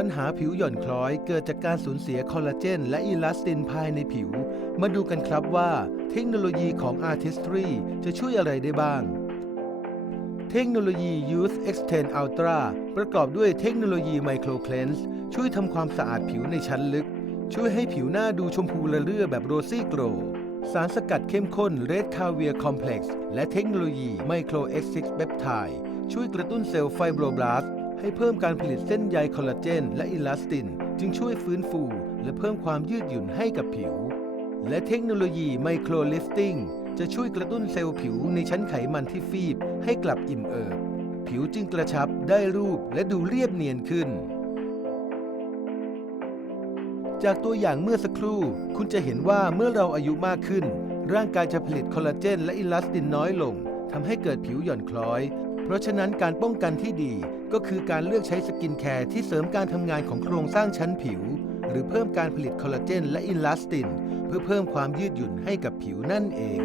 ัญหาผิวหย่อนคล้อยเกิดจากการสูญเสียคอลลาเจน และอิลาสตินภายในผิว มาดูกันครับว่าเทคโนโลยีของ Artistry จะช่วยอะไรได้บ้าง เทคโนโลยี Youth Extend Ultra ประกอบด้วยเทคโนโลยี Micro Cleanse ช่วยทำความสะอาดผิวในชั้นลึก ช่วยให้ผิวหน้าดูชมพูระเรื่อแบบโรซี่โกลสารสกัดเข้มข้น Red Caviar Complex และเทคโนโลยี Micro X6 Peptide ช่วยกระตุ้นเซลล์ไฟโบรบลาสต์ ให้เพิ่มการผลิตเส้นใยคอลลาเจน และอิลาสติน จึงช่วยฟื้นฟู และเพิ่มความยืดหยุ่นให้กับผิว และเทคโนโลยีไมโครลิฟติ้งจะช่วยกระตุ้นเซลล์ผิวในชั้นไขมันที่ฟีบ ให้กลับอิ่มเอิบ ผิวจึงกระชับได้รูปและดูเรียบเนียนขึ้น จากตัวอย่างเมื่อสักครู่ คุณจะเห็นว่าเมื่อเราอายุมากขึ้น ร่างกายจะผลิตคอลลาเจนและอิลาสตินน้อยลงทำให้เกิดผิวหย่อนคล้อย ราะฉะนั้นการป้องกันที่ดีก็คือการเลือกใช้สกินแคร์ที่เสริมการทำงานของโครงสร้างชั้นผิว หรือเพิ่มการผลิตคอลลาเจนและอิลาสติน เพื่อเพิ่มความยืดหยุ่นให้กับผิวนั่นเอง